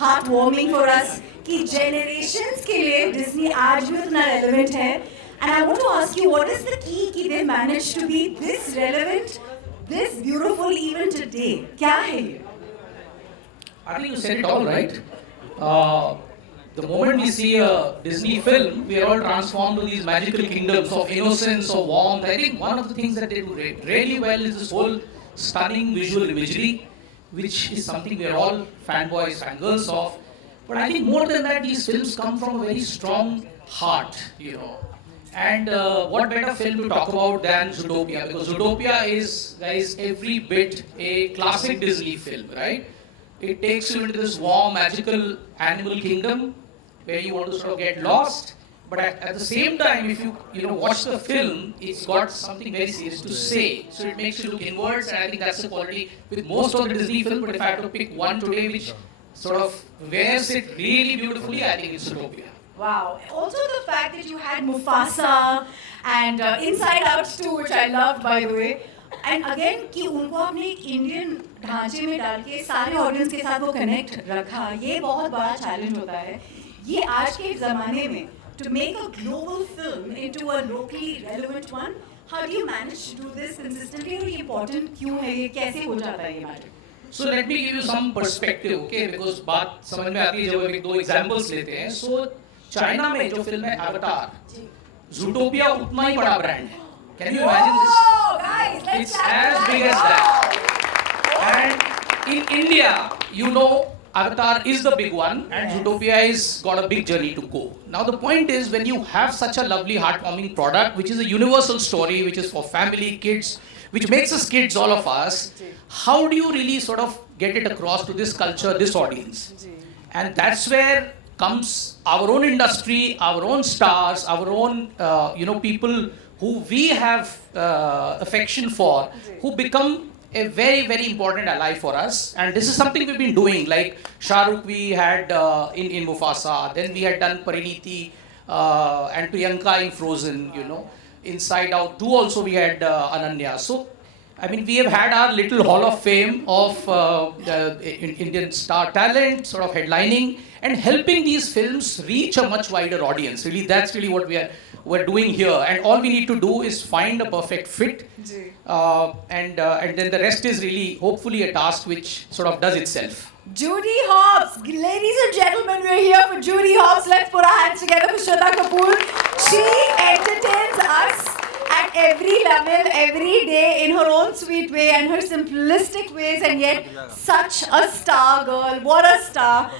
Heart warming for us कि generations के लिए डिज्नी आज भी उतना relevant है. And I want to ask you, what is the key कि they managed to be this relevant, this beautiful even today? क्या है ये? I think you said it all right. Uh, the moment we see a Disney film, we are all transformed to these magical kingdoms of innocence or warmth. I think one of the things that they do really well is this whole stunning visual imagery, which is something we are all fanboys, fangirls of. But I think more than that, these films come from a very strong heart, And what better film to talk about than Zootopia? Because Zootopia is, guys, every bit a classic Disney film, right? It takes you into this warm, magical animal kingdom where you want to sort of get lost. But at the same time, if you watch the film, it's got something very serious to say. So it makes you look inwards, and I think that's the quality with most of the Disney films. But if I have to pick one today which sort of wears it really beautifully, I think it's Zootopia. Wow. Also the fact that you had Mufasa and Inside Out too, which I loved by the way. And again कि उनको आपने एक Indian ढांचे में डाल के सारे audience के साथ वो कनेक्ट रखा, ये बहुत बड़ा चैलेंज होता है. ये आज के ज़माने में to make a global film into a locally relevant one, how do you manage to do this consistently? और ये important क्यों है, ये कैसे हो जाता है ये matter? So let me give you some perspective, okay? Because बात समझ में आती है जब हम एक दो examples लेते हैं. So चाइना में जो फिल्म है अवतार, Zootopia उतना ही बड़ा ब्रांड है. Can you imagine this? Guys, let's It's as big as that. And in India, Avatar is the big one, and Zootopia is got a big journey to go. Now the point is, when you have such a lovely, heartwarming product, which is a universal story, which is for family, kids, which makes us kids, all of us, how do you really sort of get it across to this culture, this audience? And that's where comes our own industry, our own stars, our own people who we have affection for, who become a very, very important ally for us. And this is something we've been doing. Like Shah Rukh we had in Mufasa, then we had done Parineeti and Priyanka in Frozen, Inside Out 2 also we had Ananya. So, I mean, we have had our little hall of fame of Indian star talent, sort of headlining and helping these films reach a much wider audience. Really, that's really what we're doing here. And all we need to do is find a perfect fit. And then the rest is really, hopefully, a task which sort of does itself. Judy Hopps, ladies and gentlemen, we're here for Judy Hopps. Let's put our hands together for Shraddha Kapoor. She entertains us at every level, every day, in her own sweet way and her simplistic ways, and yet such a star girl. What a star!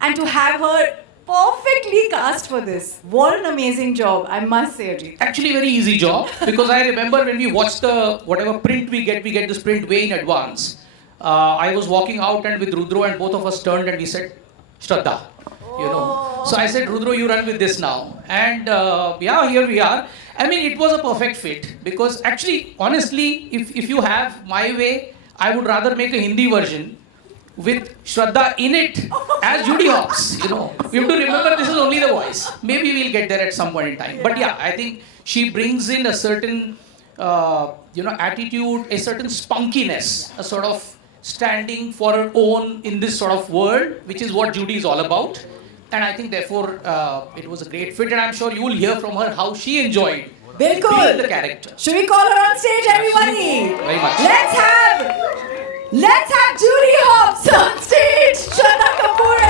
And to have her perfectly cast for this. What an amazing job, I must say, Ajit. Actually, very easy job, because I remember when we watched whatever print we get this print way in advance. I was walking out and with Rudro, and both of us turned and we said, Shraddha, So I said, Rudro, you run with this now. And here we are. I mean, it was a perfect fit, because actually, honestly, if you have my way, I would rather make a Hindi version with Shraddha in it as Judy Hopps. We have to remember this is only the voice. Maybe we'll get there at some point in time. But yeah, I think she brings in a certain, attitude, a certain spunkiness, a sort of standing for her own in this sort of world, which is what Judy is all about. And I think therefore it was a great fit, and I'm sure you will hear from her how she enjoyed being the character. Should we call her on stage, everybody? Very much. Let's have Judy Hopps on stage. Shraddha Kapoor.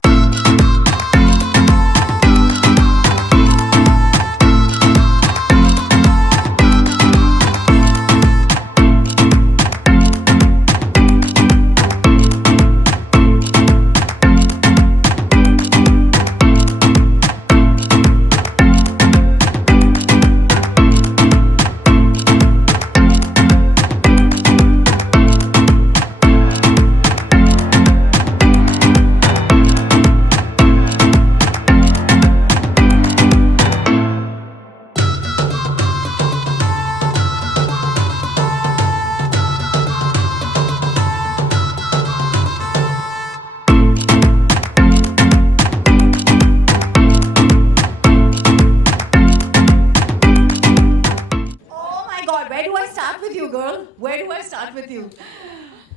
Where do I start with you?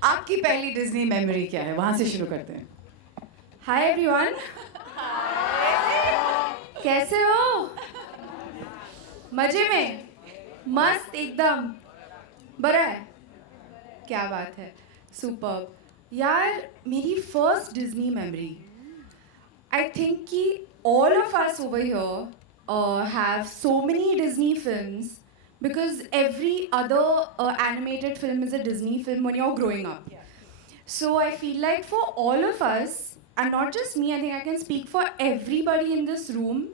आपकी पहली Disney memory क्या है? वहाँ से शुरू करते हैं. Hi everyone, कैसे हो? मजे में? मस्त एकदम। बड़ा है? क्या बात है, सुपर्ब। यार मेरी first Disney memory, I think कि all of us over here have so many Disney films because every other animated film is a Disney film when you're growing up. So I feel like for all of us, and not just me, I think I can speak for everybody in this room,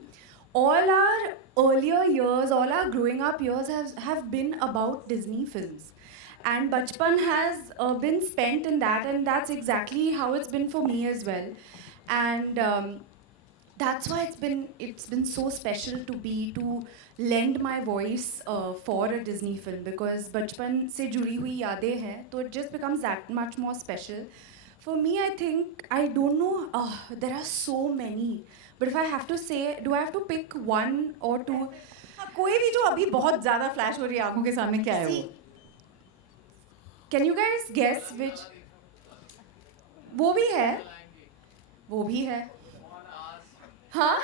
all our earlier years, all our growing up years have been about Disney films. And Bachpan has been spent in that, and that's exactly how it's been for me as well. And that's why it's been so special to lend my voice for a Disney film because बचपन से जुड़ी हुई यादें हैं तो it just becomes that much more special. For me, I think I don't know. There are so many, but if I have to say, do I have to pick one or two? कोई भी जो अभी बहुत ज़्यादा flash हो रही है आंखों के सामने क्या है वो? See, can you guys guess which? वो भी है, वो भी है. हाँ?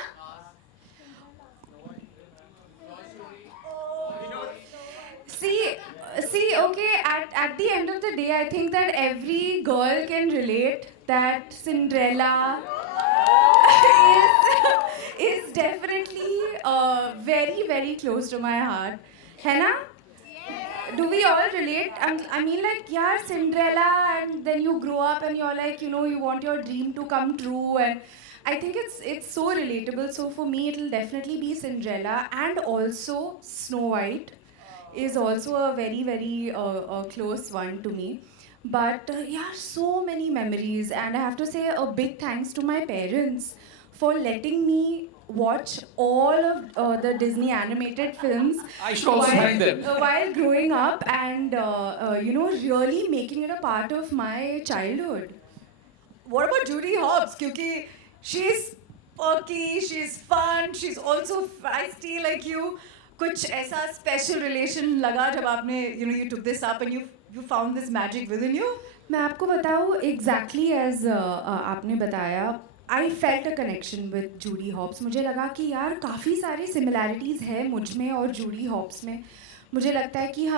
See, okay, at the end of the day, I think that every girl can relate that Cinderella is definitely very, very close to my heart. है ना? Do we all relate? I mean, like, yeah, Cinderella, and then you grow up and you're like, you want your dream to come true, and I think it's so relatable. So for me, it'll definitely be Cinderella, and also Snow White is also a very, very close one to me. But yeah, so many memories, and I have to say a big thanks to my parents for letting me watch all of the Disney animated films I should also thank them. while growing up, and really making it a part of my childhood. What about Judy Hopps? क्योंकि she's perky, she's fun, she's also feisty like you. कुछ ऐसा special relation लगा जब आपने you took this up and you found this magic within you? मैं आपको बताऊँ exactly as आपने बताया, I felt a connection with Judy Hopps. मुझे लगा कि यार काफ़ी सारी similarities है मुझ में और Judy Hopps में. मुझे लगता है कि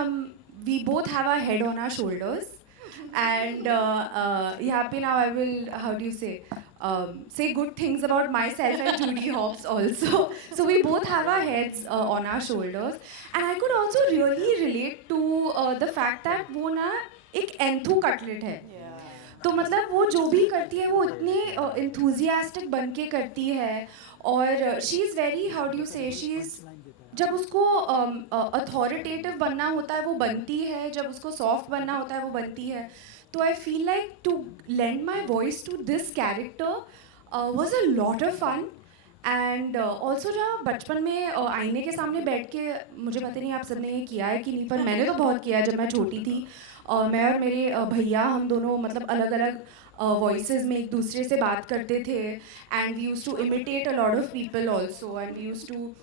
we both have our head on our shoulders. And यहाँ पे now I will, how do you say good things about myself and Judy Hopps also. So we both have our heads on our shoulders. And I could also really relate to the fact that वो ना एक enthu cutlet है. तो मतलब वो जो भी करती है वो इतने enthusiastic बन के करती है और she is very, how do you say, she is, जब उसको authoritative बनना होता है वो बनती है, जब उसको soft बनना होता है वो बनती है. तो I feel like to lend my voice to this character was a lot of fun. And also जहाँ बचपन में आईने के सामने बैठ के, मुझे पता नहीं आप सबने ये किया है कि नहीं, पर मैंने तो बहुत किया जब मैं छोटी थी. मैं और मेरे भैया हम दोनों मतलब अलग अलग वॉइसेस में एक दूसरे से बात करते थे. And we used to imitate a lot of people also, and we used to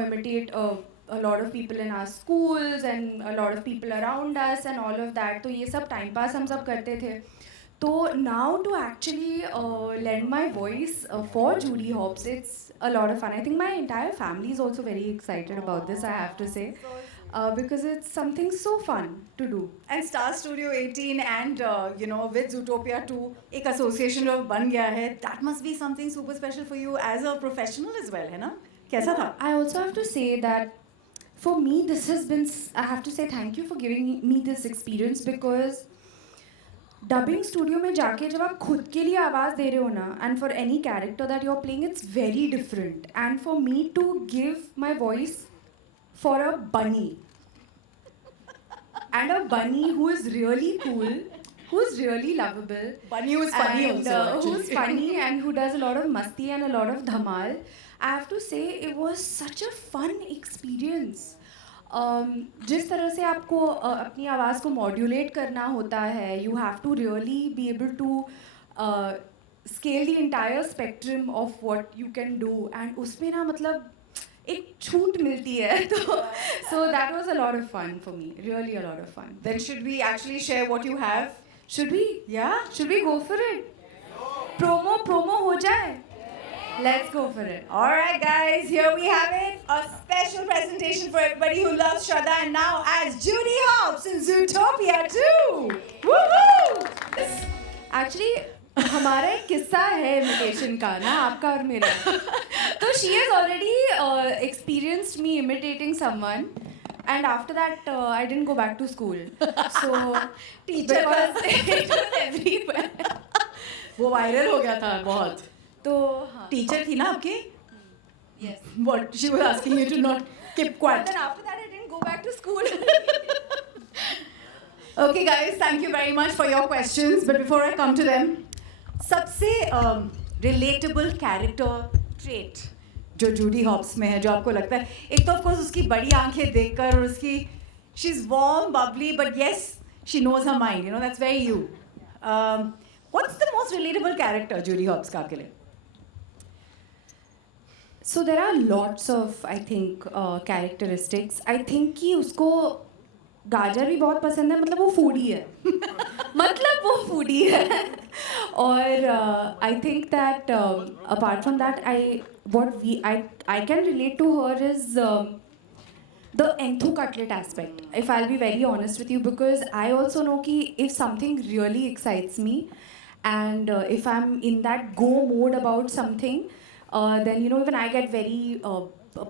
imitate a lot of people in our schools and a lot of people around us and all of that. तो ये सब time pass हम सब करते थे. तो now to actually lend my voice for Judy Hopps, it's a lot of fun. I think my entire family is also very excited about this, I have to say, because it's something so fun to do. And Star Studio 18 and with Zootopia 2 एक association of बन गया है. That must be something super special for you as a professional as well, है ना? कैसा था? I also have to say that for me, this has been, I have to say thank you for giving me this experience, because dubbing studio में जाके जब आप खुद के लिए आवाज़ दे रहे हो ना, and for any character that you're playing, it's very different. And for me to give my voice for a bunny, and a bunny who is really cool, who's really lovable, Bunny who's funny and also, who's funny and who does a lot of masti and a lot of dhamal. I have to say it was such a fun experience. जिस तरह से आपको अपनी आवाज़ को modulate करना होता है, you have to really be able to scale the entire spectrum of what you can do, and उसमें ना मतलब एक छूट मिलती है. तो so that was a lot of fun for me, really a lot of fun. Then should we actually share what you have? Should we? Yeah? Should we go for it? promo हो जाए? Let's go for it. All right, guys, here we have it. A special presentation for everybody who loves Shraddha, and now as Judy Hopps in Zootopia 2. Woohoo! Actually, हमारा एक किस्सा है imitation का ना, आपका और मेरा. तो she has already experienced me imitating someone. And after that, I didn't go back to school. So, Teacher because it was everywhere. वो वायरल हो गया था बहुत. तो हाँ. टीचर थी ना आपकी? Yes. What she was asking you to not keep quiet. But then after that, I didn't go back to school. Okay, guys, thank you very much for your questions. But before I come to them, सबसे relatable character trait जो Judy hops में है, जो आपको लगता है, एक तो ऑफ कोर्स उसकी बड़ी आंखें देखकर और उसकी she is warm bubbly but yes she knows her mind, you know that's very you. What's the most relatable character Judy Hopps का आपके लिए? So there are lots of, I think, characteristics. I think कि उसको गाजर भी बहुत पसंद है, मतलब वो फूडी है. मतलब वो फूडी है. और I think that apart from that, I can relate to her is the enthu cutlet aspect. If I'll be very honest with you, because I also know कि if something really excites me, and if I'm in that go mode about something, then you know even I get very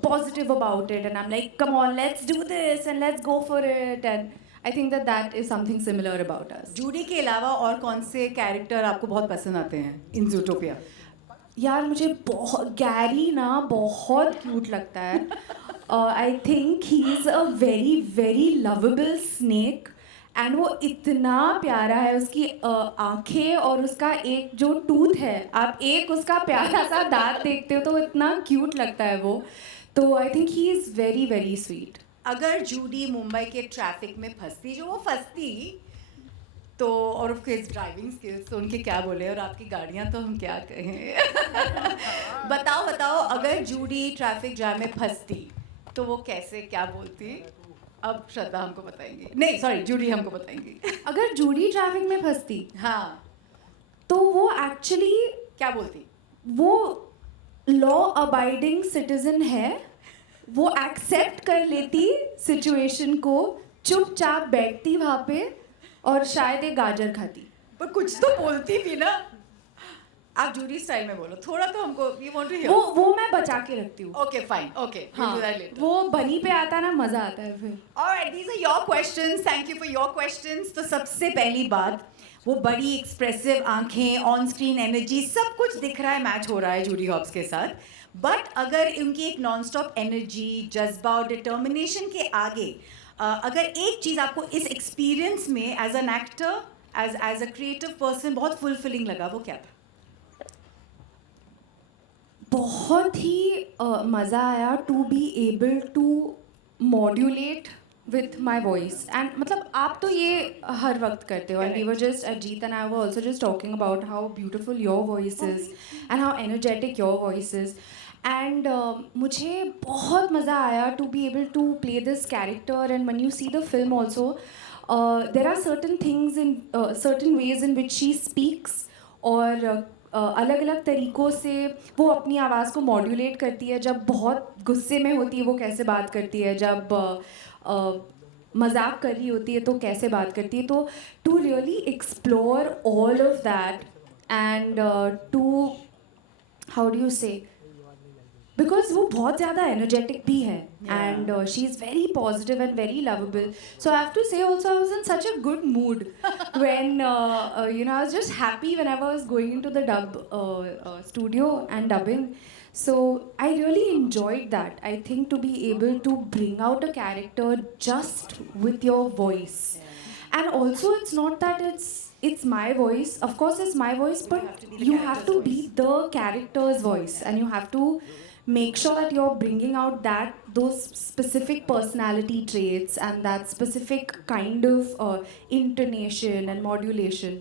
positive about it, and I'm like, come on, let's do this and let's go for it. And I think that that is something similar about us. Judy के अलावा और कौन से character आपको बहुत पसंद आते हैं इन ज़ूटोपिया? यार मुझे बहुत गैरी ना बहुत क्यूट लगता है. I think he is a very very lovable snake, and वो इतना प्यारा है. उसकी आंखें और उसका एक जो टूथ है, आप एक उसका प्यारा सा दांत देखते हो तो इतना क्यूट लगता है वो. तो I think he is very very sweet. अगर जूडी मुंबई के ट्रैफिक में फंसती, जो वो फंसती, तो और उसके ड्राइविंग स्किल्स तो उनके क्या बोले, और आपकी गाड़ियाँ तो हम क्या कहें. बताओ अगर जूडी ट्रैफिक जाम में फंसती तो वो कैसे क्या बोलती? अब श्रद्धा हमको बताएंगी, नहीं सॉरी जूडी हमको बताएंगी. अगर जूडी ट्रैफिक में फंसती हाँ तो वो एक्चुअली क्या बोलती? वो लॉ अबाइडिंग सिटीजन है, वो एक्सेप्ट कर लेती सिचुएशन को, चुपचाप बैठती वहाँ पे और शायद एक गाजर खाती. पर कुछ तो बोलती भी ना. आप जूडी स्टाइल में बोलो थोड़ा, तो हमको वी वांट टू हियर. वो मैं बचा के रखती हूँ. ओके फाइन, ओके हाँ, वो बनी पे आता ना, मजा आता है फिर. Alright, these are your questions. Thank you for your questions. तो सबसे पहली बात, वो बड़ी एक्सप्रेसिव आंखें, ऑन स्क्रीन एनर्जी, सब कुछ दिख रहा है, मैच हो रहा है जूडी हॉप्स के साथ. बट अगर उनकी एक नॉन स्टॉप एनर्जी, जज्बा और डिटर्मिनेशन के आगे अगर एक चीज़ आपको इस एक्सपीरियंस में as an actor, as a creative person बहुत फुलफिलिंग लगा, वो क्या था? बहुत ही मज़ा आया to be able to modulate with my voice. And मतलब आप तो ये हर वक्त करते हो, and we were just Ajit and I were also just talking about how beautiful your voice is and how energetic your voice is. And मुझे बहुत मज़ा आया to be able to play this character. And when you see the film also, there are certain things in certain ways in which she speaks, और अलग अलग तरीक़ों से वो अपनी आवाज़ को मॉड्यूलेट करती है. जब बहुत गुस्से में होती है वो कैसे बात करती है, जब मजाक कर रही होती है तो कैसे बात करती है. तो to really explore all of that and to how do you say, because वो बहुत ज़्यादा एनर्जेटिक भी है, and she is very positive and very lovable. So I have to say also I was in such a good mood when you know I was just happy whenever I was going into the dub studio and dubbing. So I really enjoyed that. I think to be able to bring out a character just with your voice, and also it's not that it's my voice. Of course it's my voice, but you have to be the character's voice, and you have to make sure that you're bringing out those specific personality traits and that specific kind of intonation and modulation.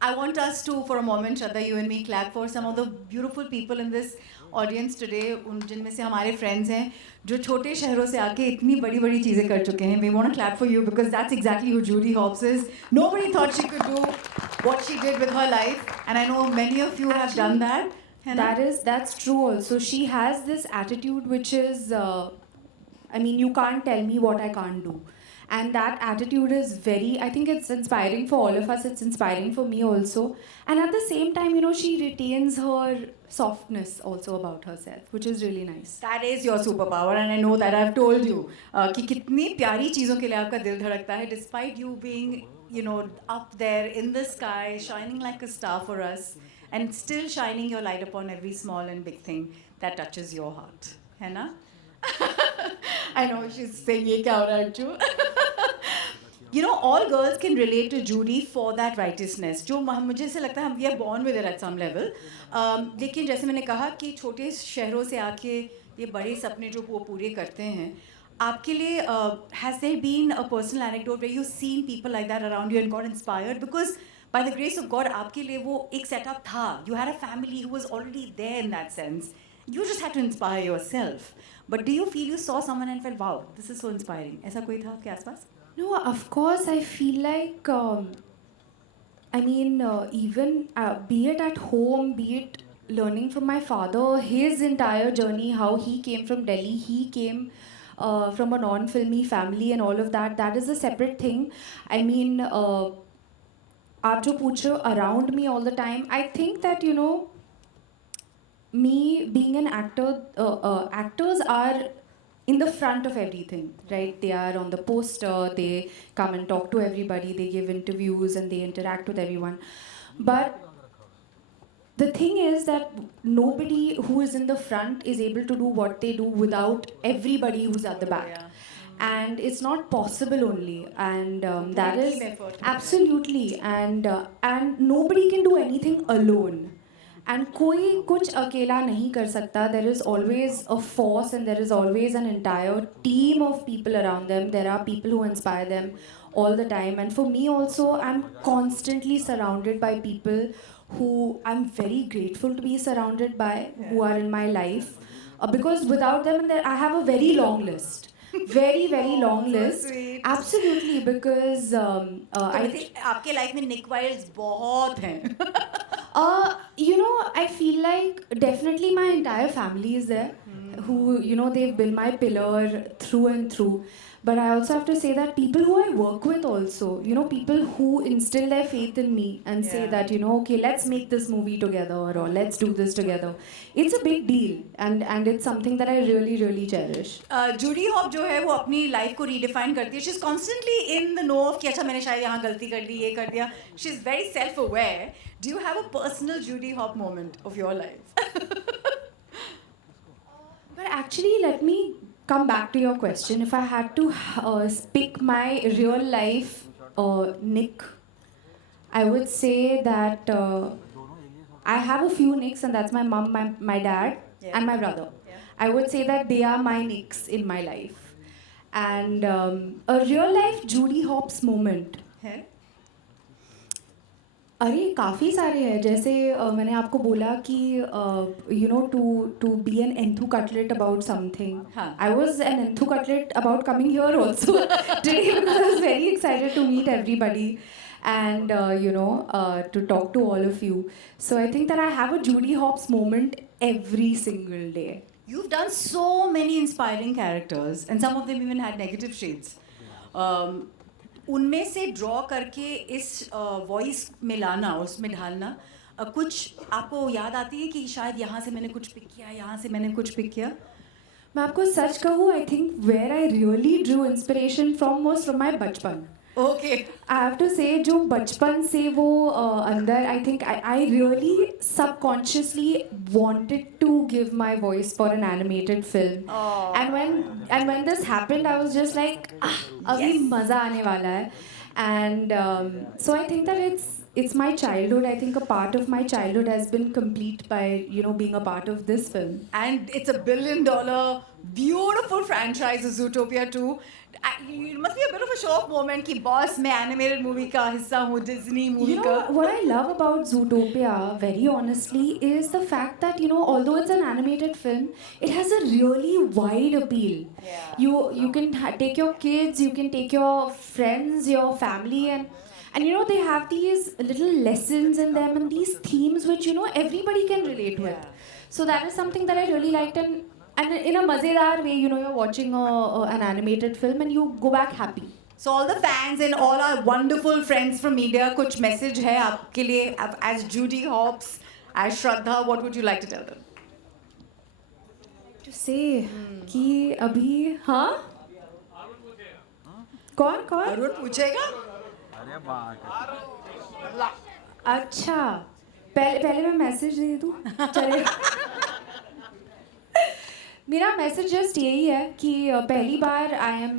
I want us to, for a moment, Shraddha, you and me, clap for some of the beautiful people in this audience today. उन जिनमें से हमारे friends हैं जो छोटे शहरों से आके इतनी बड़ी बड़ी चीज़ें कर चुके हैं. We want to clap for you because that's exactly who Judy Hopps is. Nobody thought she could do what she did with her life, and I know many of you have done that. है ना? That's true also. She has this attitude which is, I mean, you can't tell me what I can't do. And that attitude is very, I think it's inspiring for all of us. It's inspiring for me also. And at the same time, you know, she retains her softness also about herself, which is really nice. That is your superpower, and I know that I've told you कि कितनी प्यारी चीज़ों के लिए आपका दिल धड़कता है, despite you being, you know, up there in the sky, shining like a star for us, and still shining your light upon every small and big thing that touches your heart, है ना? I know she's saying ये क्या हो रहा है Arju? You know, all girls can relate to Judy for that righteousness. जो मुझे ऐसे लगता है हम we are born with it at some level. लेकिन जैसे मैंने कहा कि छोटे शहरों से आके ये बड़े सपने जो वो पूरे करते हैं, आपके लिए has there been a personal anecdote where you've seen people like that around you and got inspired? Because by the grace of God, आपके लिए वो एक setup था. You had a family who was already there in that sense. You just had to inspire yourself. But do you feel you saw someone and felt, wow, this is so inspiring? ऐसा कोई था आपके आसपास? No, of course, I feel like, I mean, even be it at home, be it learning from my father, his entire journey, how he came from Delhi, he came from a non-filmy family and all of that, that is a separate thing. I mean, आप जो पूछ रहे हो around me all the time, I think that, you know, me being an actor, actors are in the front of everything, right? They are on the poster, they come and talk to everybody, they give interviews and they interact with everyone. But the thing is that nobody who is in the front is able to do what they do without everybody who's at the back. Yeah. And it's not possible only, and that Team is effort. absolutely, and nobody can do anything alone. And कोई कुछ अकेला नहीं कर सकता. There is always a force and there is always an entire team of people around them. There are people who inspire them all the time. And for me also, I'm constantly surrounded by people who I'm very grateful to be surrounded by, who are in my life. Because without them, I have a very long list. Very, very long So list. sweet. Absolutely, because I think आपके life में Nick Wildes बहुत हैं. you know, I feel like definitely my entire family is there, who, you know, they've been my pillar through and through. But I also have to say that people who I work with also, you know, people who instill their faith in me and say Yeah. that, you know, okay, let's make this movie together or let's do this together. It's a big deal, and it's something that I really, really cherish. Judy Hopps जो है वो अपनी life को redefine करती है. She is constantly in the know of कि अच्छा मैंने शायद यहाँ गलती कर दी, ये कर दिया. She is very self aware. Do you have a personal Judy Hopps moment of your life? But actually, let me come back to your question. If I had to pick my real life Nick, I would say that I have a few Nicks, and that's my mom, my dad, Yeah. and my brother. Yeah. I would say that they are my Nicks in my life. And a real life Judy Hopps moment. है? अरे काफ़ी सारे हैं. जैसे मैंने आपको बोला कि you know to be an enthu cutlet about something. हाँ. I was an enthu cutlet about coming here also today because I was very excited to meet everybody and you know to talk to all of you. So I think that I have a Judy Hopps moment every single day. You've done so many inspiring characters, and some of them even had negative shades. उनमें से draw करके इस voice में लाना, उसमें ढालना, कुछ आपको याद आती है कि शायद यहाँ से मैंने कुछ पिक किया, यहाँ से मैंने कुछ पिक किया? मैं आपको सच कहूँ, I think where I really drew inspiration from was from my बचपन. ओके. आई हैव टू से जो बचपन से वो अंदर, I think I really subconsciously wanted to give my voice for an animated film. And when this happened I was just like अभी Yes. मज़ा आने वाला है. And so I think that it's my childhood. I think a part of my childhood has been complete by, you know, being a part of this film. And it's a $1 billion beautiful franchise, Zootopia 2. It must be a bit of a show off moment कि boss मैं animated movie का हिस्सा हूँ, Disney movie You का. know, what I love about Zootopia, very honestly, is the fact that, you know, although it's an animated film, it has a really wide appeal. Yeah. You can take your kids, you can take your friends, your family, and And you know, they have these little lessons in them and these themes which, you know, everybody can relate with. So that is something that I really liked. And in a mazedar way, you know, you're watching an animated film and you go back happy. So all the fans and all our wonderful friends from media, कुछ message है आपके लिए as Judy Hopps, as Shraddha, what would you like to tell them? To say कि अभी हाँ कौन कौन अरुण पूछेगा? अच्छा पहले मैं मैसेज दे दूँ चलेगा मेरा मैसेज जस्ट यही है कि पहली बार I am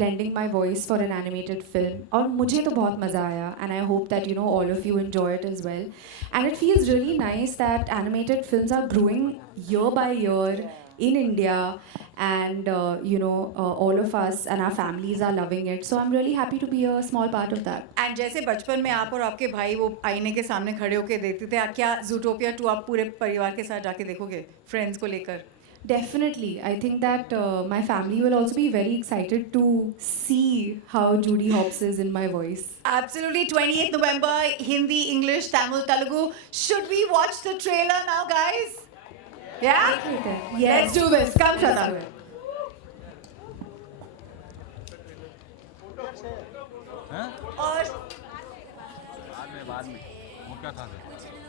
lending my voice for an animated film और मुझे तो बहुत मज़ा आया and I hope that you know all of you enjoy it as well and it feels really nice that animated films are growing year by year in India and you know all of us and our families are loving it so I'm really happy to be a small part of that. And जैसे बचपन में आप और आपके भाई वो आईने के सामने खड़े होके देखते थे, क्या ज़ूटोपिया 2 आप पूरे परिवार के साथ जाके देखोगे फ्रेंड्स को लेकर? Definitely. I think that my family will also be very excited to see how Judy Hopps is in my voice. Absolutely. 28th November, Hindi, English, Tamil, Telugu. Should we watch the trailer now, guys? Yeah? Yes. Let's do this. Come, Shraddha. हैं? और बाद में वो क्या था फिर?